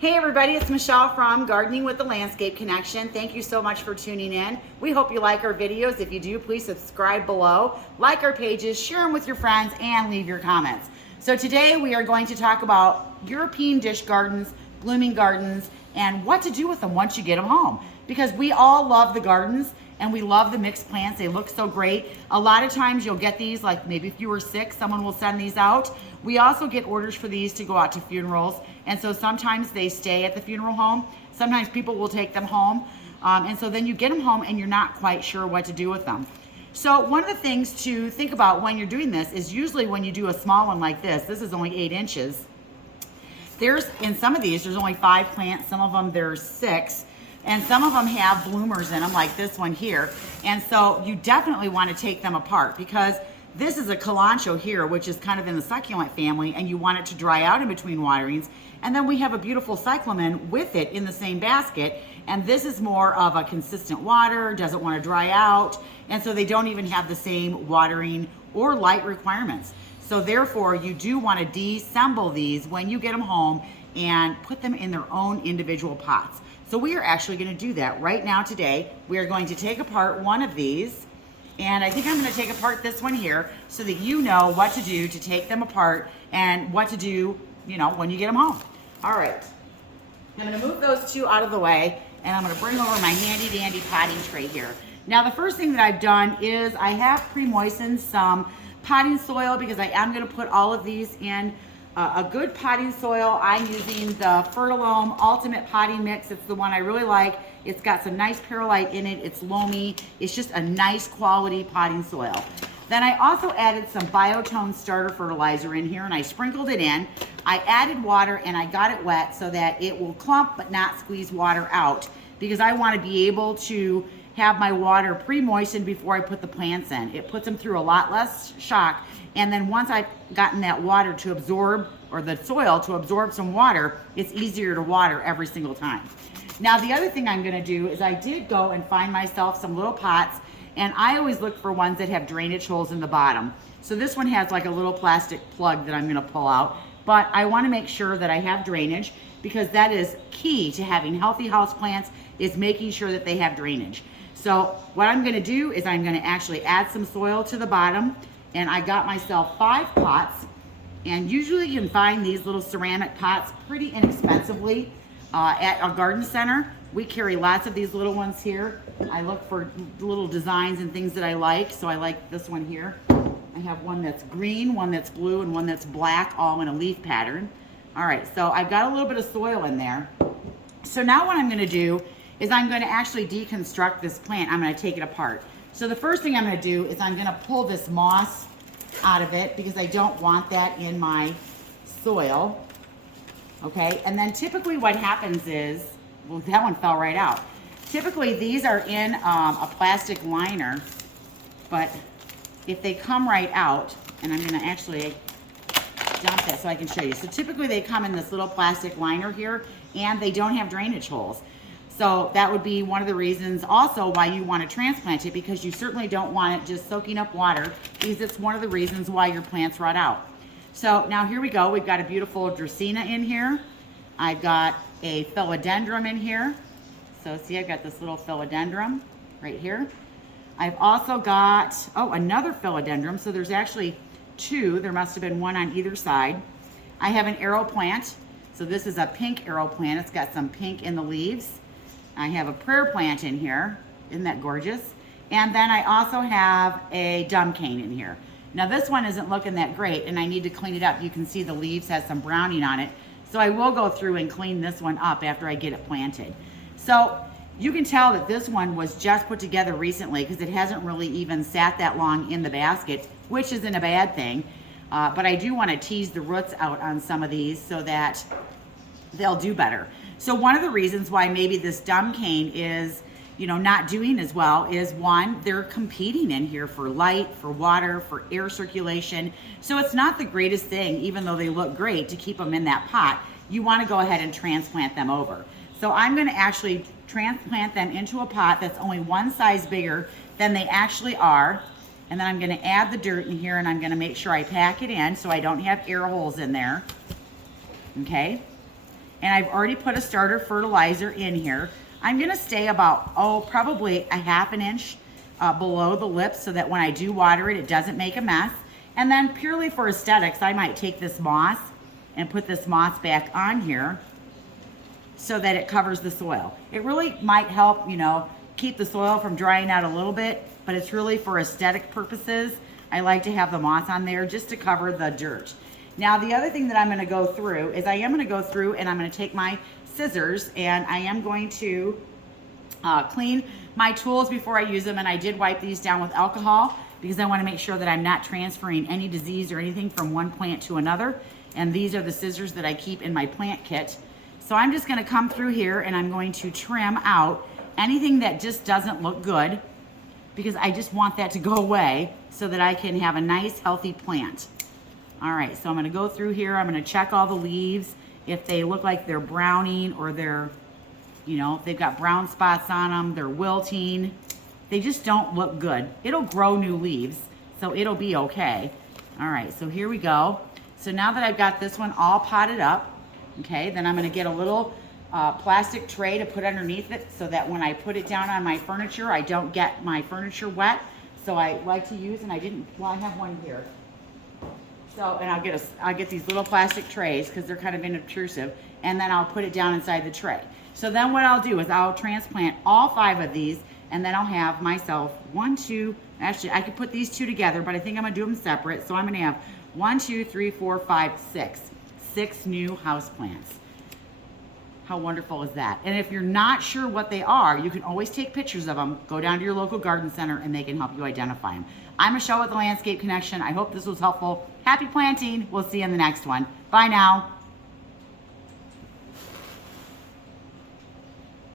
Hey everybody, it's Michelle from Gardening with the Landscape Connection. Thank you so much for tuning in. We hope you like our videos. If you do, please subscribe below, like our pages, share them with your friends, and leave your comments. So today we are going to talk about European dish gardens, blooming gardens, and what to do with them once you get them home. Because we all love the gardens and we love the mixed plants. They look so great. A lot of times you'll get these, like maybe if you were sick, someone will send these out. We also get orders for these to go out to funerals. And so sometimes they stay at the funeral home. Sometimes people will take them home. And so then you get them home and you're not quite sure what to do with them. So one of the things to think about when you're doing this is usually when you do a small one like this is only 8 inches. In some of these, there's only 5 plants. Some of them there's 6. And some of them have bloomers in them, like this one here. And so you definitely want to take them apart because this is a kalanchoe here, which is kind of in the succulent family, and you want it to dry out in between waterings. And then we have a beautiful cyclamen with it in the same basket. And this is more of a consistent water, doesn't want to dry out. And so they don't even have the same watering or light requirements. So therefore, you do want to deassemble these when you get them home and put them in their own individual pots. So we are actually going to do that right now today. We are going to take apart one of these, and I think I'm going to take apart this one here so that you know what to do to take them apart and what to do, when you get them home. All right, I'm going to move those two out of the way, and I'm going to bring over my handy dandy potting tray here. Now the first thing that I've done is I have pre-moistened some potting soil because I am going to put all of these in a good potting soil. I'm using the Fertilome Ultimate Potting Mix. It's the one I really like. It's got some nice perlite in it. It's loamy. It's just a nice quality potting soil. Then I also added some Biotone starter fertilizer in here and I sprinkled it in. I added water and I got it wet so that it will clump but not squeeze water out because I want to be able to have my water pre-moistened before I put the plants in. It puts them through a lot less shock. And then once I've gotten that water to absorb, or the soil to absorb some water, it's easier to water every single time. Now the other thing I'm gonna do is I did go and find myself some little pots, and I always look for ones that have drainage holes in the bottom. So this one has like a little plastic plug that I'm gonna pull out, but I wanna make sure that I have drainage because that is key to having healthy houseplants, is making sure that they have drainage. So what I'm gonna do is I'm gonna actually add some soil to the bottom, and I got myself 5 pots, and usually you can find these little ceramic pots pretty inexpensively at a garden center. We carry lots of these little ones here. I look for little designs and things that I like, so I like this one here. I have one that's green, one that's blue, and one that's black, all in a leaf pattern. All right, so I've got a little bit of soil in there. So now what I'm gonna do is I'm gonna actually deconstruct this plant. I'm gonna take it apart. So the first thing I'm gonna do is I'm gonna pull this moss out of it because I don't want that in my soil, okay? And then typically what happens is, well, that one fell right out. Typically these are in a plastic liner, but if they come right out, and I'm gonna actually dump that so I can show you. So typically they come in this little plastic liner here, and they don't have drainage holes. So that would be one of the reasons also why you want to transplant it, because you certainly don't want it just soaking up water, because it's one of the reasons why your plants rot out. So now here we go. We've got a beautiful Dracaena in here. I've got a Philodendron in here. So see, I've got this little Philodendron right here. I've also got, another Philodendron. So there's actually 2. There must have been one on either side. I have an arrow plant. So this is a pink arrow plant. It's got some pink in the leaves. I have a prayer plant in here. Isn't that gorgeous? And then I also have a dumb cane in here. Now this one isn't looking that great and I need to clean it up. You can see the leaves has some browning on it. So I will go through and clean this one up after I get it planted. So you can tell that this one was just put together recently because it hasn't really even sat that long in the basket, which isn't a bad thing. But I do want to tease the roots out on some of these so that they'll do better. So one of the reasons why maybe this dumb cane is, not doing as well is, one, they're competing in here for light, for water, for air circulation. So it's not the greatest thing, even though they look great, to keep them in that pot. You want to go ahead and transplant them over. So I'm going to actually transplant them into a pot that's only one size bigger than they actually are. And then I'm going to add the dirt in here, and I'm going to make sure I pack it in so I don't have air holes in there. Okay. And I've already put a starter fertilizer in here. I'm gonna stay about, probably a half an inch below the lips so that when I do water it, it doesn't make a mess. And then purely for aesthetics, I might take this moss and put this moss back on here so that it covers the soil. It really might help, you know, keep the soil from drying out a little bit, but it's really for aesthetic purposes. I like to have the moss on there just to cover the dirt. Now, the other thing that I'm gonna go through is and I'm gonna take my scissors and I am going to clean my tools before I use them. And I did wipe these down with alcohol because I wanna make sure that I'm not transferring any disease or anything from one plant to another. And these are the scissors that I keep in my plant kit. So I'm just gonna come through here and I'm going to trim out anything that just doesn't look good, because I just want that to go away so that I can have a nice healthy plant. All right, so I'm gonna go through here. I'm gonna check all the leaves. If they look like they're browning or they're, you know, they've got brown spots on them, they're wilting, they just don't look good. It'll grow new leaves, so it'll be okay. All right, so here we go. So now that I've got this one all potted up, okay, then I'm gonna get a little plastic tray to put underneath it so that when I put it down on my furniture, I don't get my furniture wet. So I like to use, and I have one here. So, and I'll get these little plastic trays because they're kind of inobtrusive, and then I'll put it down inside the tray. So then what I'll do is I'll transplant all 5 of these, and then I'll have myself 1, 2, actually I could put these 2 together, but I think I'm gonna do them separate. So I'm gonna have 1, 2, 3, 4, 5, 6 new houseplants. How wonderful is that? And if you're not sure what they are, you can always take pictures of them, go down to your local garden center, and they can help you identify them. I'm Michelle with the Landscape Connection. I hope this was helpful. Happy planting. We'll see you in the next one. Bye now.